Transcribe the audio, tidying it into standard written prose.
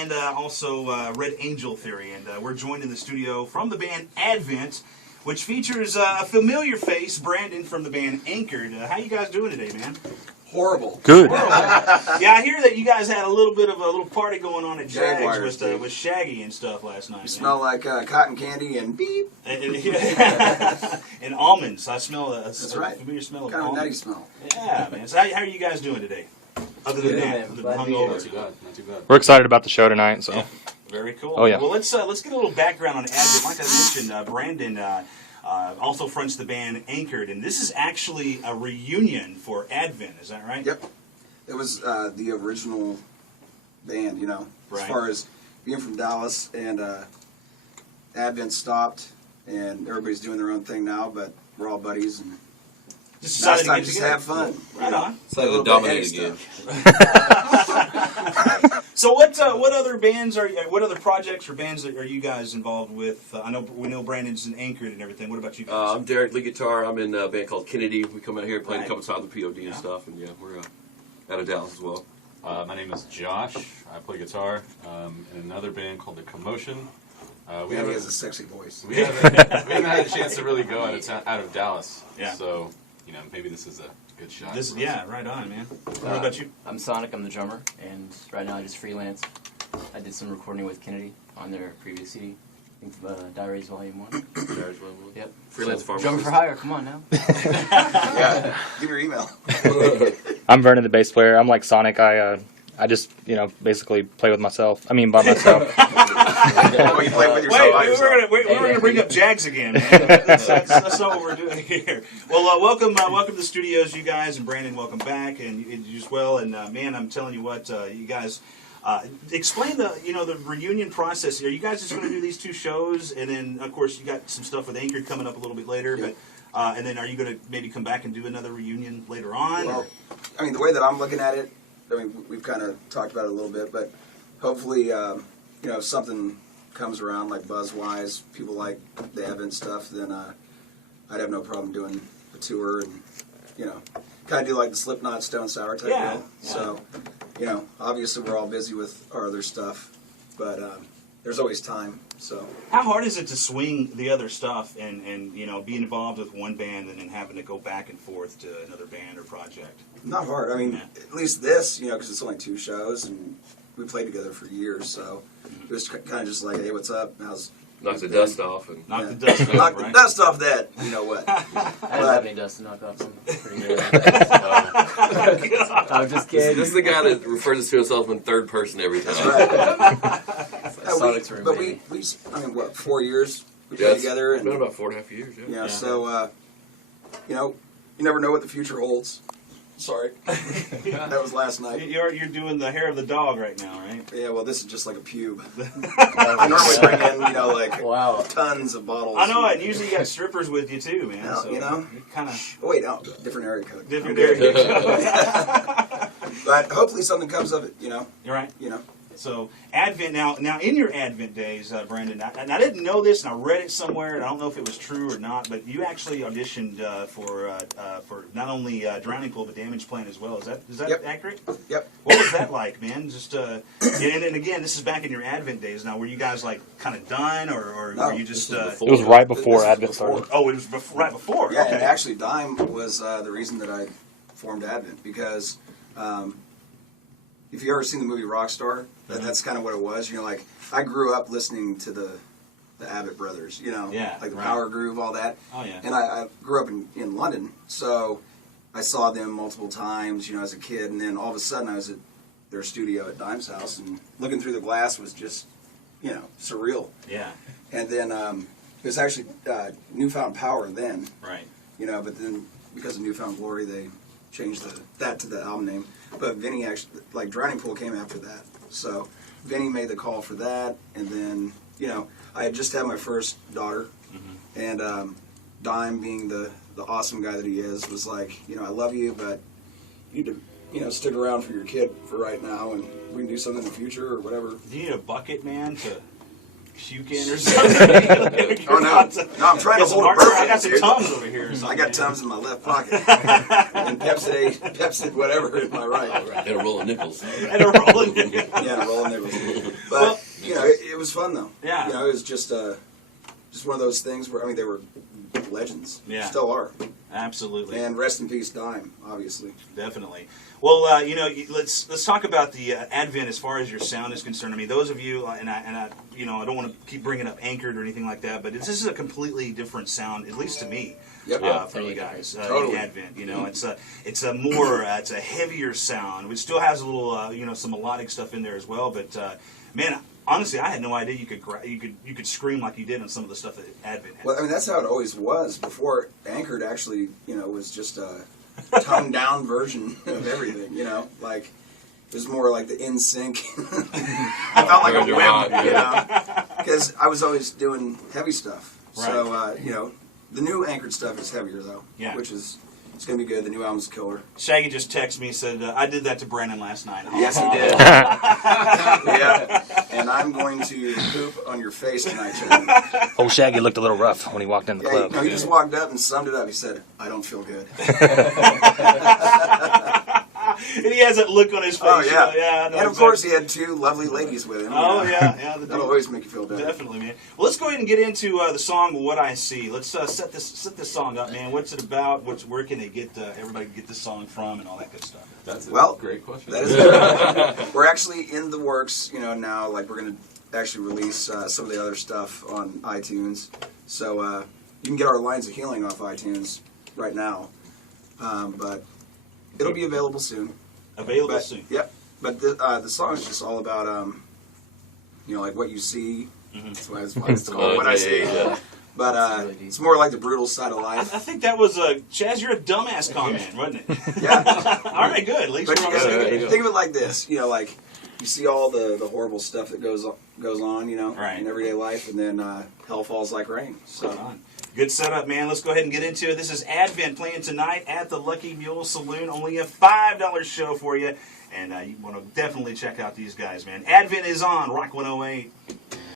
and also Red Angel Theory. And we're joined in the studio from the band Advent, which features a familiar face, Brandon from the band Anchored. How you guys doing today, man? Horrible. Good. Yeah, I hear that you guys had a little bit of a little party going on at Jaguars, Jags with Shaggy and stuff last night. You smell like cotton candy and beep. And almonds. I smell a familiar smell of kind of a almonds. nutty smell. Yeah, man. So how are you guys doing today? Other than that, other than hungover. Not too bad. Not too bad. We're excited about the show tonight. So. Yeah. Very cool. Oh, yeah. Well, let's get a little background on Advent. Like I mentioned, Brandon also fronts the band Anchored, and this is actually a reunion for Advent. Is that right? Yep. It was the original band, Right. as far as being from Dallas, and Advent stopped, and everybody's doing their own thing now, but we're all buddies, and Just now decided it's time to to get just together. have fun. Right on. It's like A the little bit dominate heady again. So what other bands what other projects or bands are you guys involved with? We know Brandon's in Anchored and everything. What about you guys? I'm Derek, lead guitar. I'm in a band called Kennedy. We come out here, played Right. a couple times with POD and stuff, and yeah, we're out of Dallas as well. My name is Josh. I play guitar in another band called The Commotion. He has a sexy voice. We haven't had a chance to really go out of Dallas. Yeah. So, maybe this is a good shot. Right on, man. What about you? I'm Sonic, I'm the drummer, and right now I just freelance. I did some recording with Kennedy on their previous CD, I think, Diaries Volume 1. Yep. Freelance So, pharmacist. drummer for hire, come on now. Yeah, give your email. I'm Vernon, the bass player. I'm like Sonic. I just basically play with myself. I mean, by myself. Well, you play with yourself. by yourself. We're gonna bring up Jags again, man. That's not what we're doing here. Well, welcome to the studios, you guys, and Brandon, welcome back, and you as well. And man, I'm telling you what, you guys. Explain the reunion process. Are you guys just going to do these two shows, and then of course you got some stuff with Anchored coming up a little bit later, Yep. but and then are you going to maybe come back and do another reunion later on? Well, I mean, the way that I'm looking at it, we've kind of talked about it a little bit, but hopefully, if something comes around like buzz-wise, people like the Advent stuff, then I'd have no problem doing a tour and, kind of do like the Slipknot, Stone Sour type Yeah, deal. yeah. So, obviously we're all busy with our other stuff, but there's always time. So How hard is it to swing the other stuff and be involved with one band and then having to go back and forth to another band or project? not hard. I mean, Yeah. at least this, because it's only 2 shows and we played together for years, so it was kind of just like, hey, what's up? How's Knock the dust off and Knock Yeah. the dust off, knock right? the dust off that, you know what? I didn't have any dust to knock off. I'm pretty good. I'm just this kidding. is the guy that refers to himself in third person every time. Sonic's But roommate. we, 4 years we Yeah, played it's together, been and about 4.5 years. Yeah. so you never know what the future holds. Sorry, that was last night. You're doing the hair of the dog right now, right? Yeah, well, this is just like a pube. I normally bring in, Wow. tons of bottles. I know, and usually you got strippers with you too, man. Yeah, So kind of Oh, wait, no, different area code. different I'm good. area. But hopefully something comes of it. You're right. You know. So Advent now in your Advent days, Brandon, and I didn't know this, and I read it somewhere, and I don't know if it was true or not, but you actually auditioned for not only Drowning Pool but Damage Plan as well. Is that Yep. accurate? Yep. What was that like, man? Just and then again, this is back in your Advent days. Now, were you guys like kind of done, or No, were you just? this is before. It was right This before was Advent before. started. Oh, it was right before. Yeah, Okay. and actually Dime was the reason that I formed Advent, because if you ever seen the movie Rockstar, that's kind of what it was. I grew up listening to the Abbott Brothers, Yeah, like the right. Power Groove, all that. Oh yeah. And I grew up in London, so I saw them multiple times, as a kid, and then all of a sudden I was at their studio at Dime's house, and looking through the glass was just, surreal. Yeah. And then it was actually Newfound Power then, Right. but then because of Newfound Glory, they changed that to the album name. But Vinny actually, Drowning Pool came after that. So Vinny made the call for that, and then, I had just had my first daughter, and Dime, being the awesome guy that he is, was like, I love you, but you need to, stick around for your kid for right now, and we can do something in the future or whatever. Do you need a bucket, man, to puke in or something? Oh, no, I'm trying to hold a I got burp. some dude. Tums over here. Or I something, got man. Tums in my left pocket, and Pepsid, whatever, in my right. And a roll of nickels. And a rolling. Yeah, rolling nipples. But Well, you know, it was fun though. Yeah. You know, it was just one of those things where I mean they were legends. Yeah. Still are. absolutely. And rest in peace, Dime. Obviously. Definitely. Well, you know, let's talk about the Advent as far as your sound is concerned. I mean, those of you, and I, you know, I don't want to keep bringing up Anchored or anything like that, but this is a completely different sound, at least to me. Yep. From you guys, Totally. the Advent. You know, it's a more, it's a heavier sound, which still has a little, you know, some melodic stuff in there as well. But man, honestly, I had no idea you could scream like you did on some of the stuff that Advent had. Well, I mean that's how it always was before Anchored actually, you know, was just a toned down version of everything. You know, like it was more like the NSYNC. I felt like a You're wimp, right, you know, because I was always doing heavy stuff. Right. So you know, the new Anchored stuff is heavier though, Yeah. which is it's gonna be good. The new album's killer. Shaggy just texted me and said, I did that to Brandon last night. Yes, he did. Yeah, and I'm going to poop on your face tonight, Chad. Old Shaggy looked a little rough when he walked in the Yeah, club. no, he just walked up and summed it up. He said, "I don't feel good." And he has that look on his face. Oh you yeah, know, yeah. I know and of exactly. course he had two lovely ladies with him. Oh you know. yeah. That'll always make you feel better. Definitely, man. Well, let's go ahead and get into the song "What I See." Let's set this song up, man. What's it about? Where can they get everybody get this song from, and all that good stuff? That's a Well, great question. That is, we're actually in the works, you know. Now, like we're gonna actually release some of the other stuff on iTunes, so you can get our Lines of Healing off iTunes right now, but it'll be available soon. Available But, soon. Yep. But the song is just all about, you know, like what you see. Mm-hmm. That's why it's called What I See. yeah. But That's really deep. it's more like the brutal side of I life. think that was Chaz. You're a dumbass comment, wasn't it? Yeah. All right, good. At least But we're on you the same gotta page. think of it like this, you know, like you see all the horrible stuff that goes on, you know, Right. in everyday life, and then hell falls like rain. So Right on. Good setup, man. Let's go ahead and get into it. This is Advent playing tonight at the Lucky Mule Saloon. Only a $5 show for you. And you want to definitely check out these guys, man. Advent is on Rock 108.